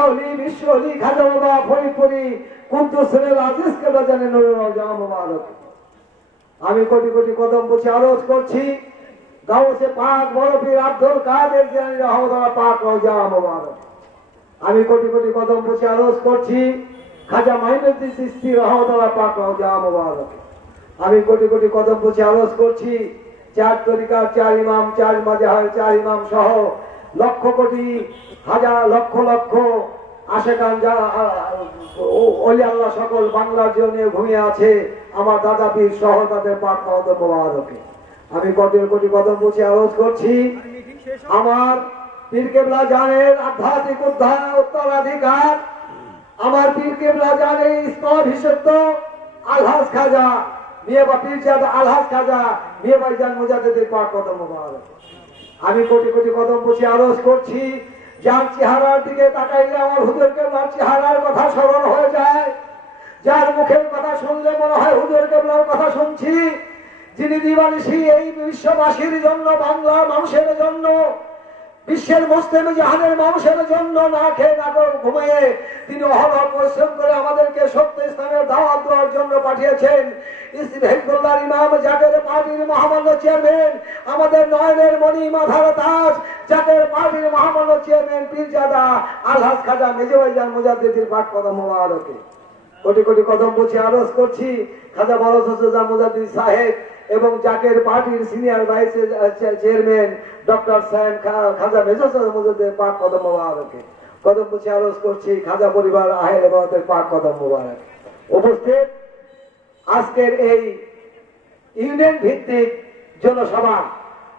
মাওলি বিশ্বলি খাজা বাবা ফরিদপুরি কুদ্দুসের আজিজকে বাজানে নুরুল জামা মুবারক। আমি কোটি কোটি কদম বুঝে আরজ করছি গাউসে পাক বড় পীর আব্দুল কাদের জিলানী রহমাতুল্লাহ পাক রওজা মুবারক। আমি কোটি কোটি কদম বুঝে আরজ করছি খাজা মাইনুদ্দিন চিশতি রহমাতুল্লাহ পাক রওজা মুবারক। আমি কোটি কোটি কদম বুঝে আরজ করছি চার তরিকার চার ইমাম চার মাযহাবের চার ইমাম সহ লক্ষ কোটি হাজার লক্ষ লক্ষ আশেকান ওলি আল্লাহ সকল বাংলার জন্য ঘুমিয়ে আছে আমার দাদা পীর সহ তাদের পাক কদম মোবারকে। আমি কোটি কোটি কদম বুঝে আরজ করছি আমার পীর কেবলা জানের আধ্যাত্মিক উত্তরাধিকার আমার পীর কেবলা জানের স্তর হিসেবে তো আলহাজ খাজা মিয়া পীরজাদা আলহাজ খাজা মিয়া ভাইজান মুজাদ্দিদের পাক কদম মোবারক। আমি কোটি কোটি কদম বুঝে আরজ করছি যার চেহারার দিকে তাকাইলে আমার হুজুর কেবলার চেহারার কথা স্মরণ হয়ে যায়, যার মুখের কথা শুনলে মনে হয় হুজুর কেবলার কথা শুনছি, যিনি দিবানিশি এই বিশ্ববাসীর জন্য বাংলার মানুষের জন্য বিশ্বের মুসলিম জাহানের মানুষের জন্য না খেয়ে না ঘুমিয়ে তিনি অহরহ পরিশ্রম করে আমাদেরকে সত্য ইসলামের দাওয়াত দেওয়ার জন্য পাঠিয়েছেন। হিজবুল্লাহ ইমাম জাকের পার্টির মহামান্য চেয়ারম্যান আমাদের নয়নের মণি মাথার তাজ জাকের পার্টির মহামান্য চেয়ারম্যান পীরজাদা আলহাজ খাজা মেজো ভাইজান মুজাদ্দিদের পাক কদম মোবারকে। কোটি কোটি কদম বুঝে আরজ করছি খাজা বরজ হোসেন মুজাদ্দিদ সাহেব এবং জাকের পার্টির সিনিয়র ভাইস চেয়ারম্যান ডক্টর সাহেব খাজা মেজো মুজাদ্দিদের পাক কদম মোবারকে। কদম বুঝে আরজ করছি খাজা পরিবার আহের এবাদতের পাক কদম মোবারক। উপস্থিত আজকের এই ইউনিয়ন ভিত্তিক জনসভা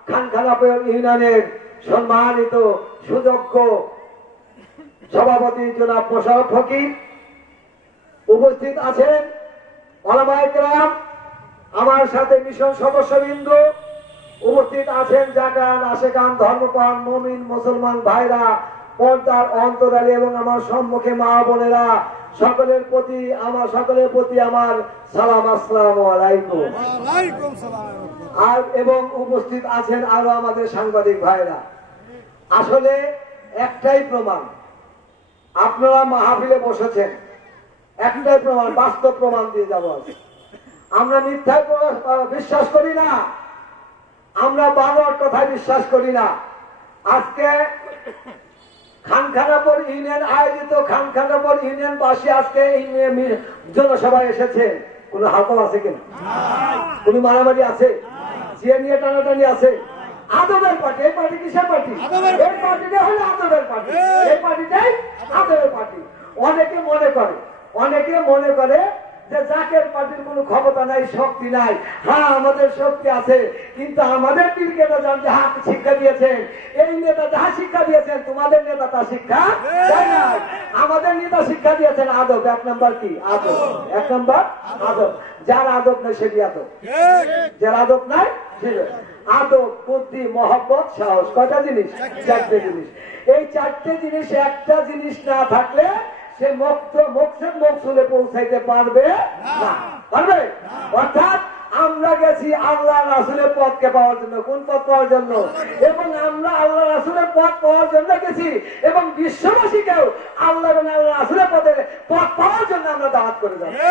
খানখানাপুর ইউনিয়নের সম্মানিত সুযোগ্য সভাপতি জনাব মোশাররফ ফকির, উপস্থিত আছেন ওলামায়ে কেরাম, আমার সাথে মিশন সদস্যবৃন্দ, উপস্থিত আছেন জাকান আশেকান ধর্মপ্রাণ মুমিন মুসলমান ভাইরা, পর্দার অন্তরালে এবং আমার সম্মুখে মা বোনেরা, সকলের প্রতি আমার সালাম, আসসালামু আলাইকুম। আর এবং উপস্থিত আছেন আরো আমাদের সাংবাদিক ভাইরা। আসলে একটাই প্রমাণ, আপনারা মাহফিলে বসেছেন, একটাই প্রমাণ, বাস্তব প্রমাণ দিয়ে যাব। আমরা মিথ্যায় বিশ্বাস করি না, আমরা বানোয়ার কথায় বিশ্বাস করি না। আজকে খানখানাপুর ইউনিয়ন আয়োজিত খানখানাপুর ইউনিয়ন বাসী আজকে জনসভায় এসেছে, কোন হাকল আছে কিনা, কোন মারামারি আছে, জিয়া নিয়ে টানাটানি আছে? আদবের পার্টি। এই পার্টি কিসের পার্টি? এই পার্টিটা হলো আদবের পার্টি, এই পার্টিটাই আদবের পার্টি। অনেকে মনে করে যে জাকের পার্টির কোনো ক্ষমতা নাই, শক্তি নাই। হ্যাঁ, আমাদের শক্তি আছে, কিন্তু আমাদের পীরকে যাহা শিক্ষা দিয়েছেন, এই নেতা যাহা শিক্ষা দিয়েছেন, তোমাদের নেতা তা শিক্ষা দেয় না। আমাদের নেতা শিক্ষা দিয়েছেন আদব। এক নম্বর কি? আদব। এক নম্বর আদব। যার আদব নাই সেটি আদব, যার আদব নাই সেটা আদব, বুদ্ধি, মহব্বত, সাহস। কয়টা জিনিস? চারটে জিনিস। এই চারটে জিনিস একটা জিনিস না থাকলে সে মকসুদে পৌঁছাইতে পারবে না, পারবে? অর্থাৎ আমরা গেছি আল্লাহ রাসূলের পথকে পাওয়ার জন্য। কোন পথ পাওয়ার জন্য? এবং আমরা আল্লাহ রাসূলের পথ পাওয়ার জন্য গেছি এবং বিশ্ববাসীকেও আল্লাহ এবং আল্লাহ রাসূলের পথ পাওয়ার জন্য আমরা দাওয়াত করে যাচ্ছি।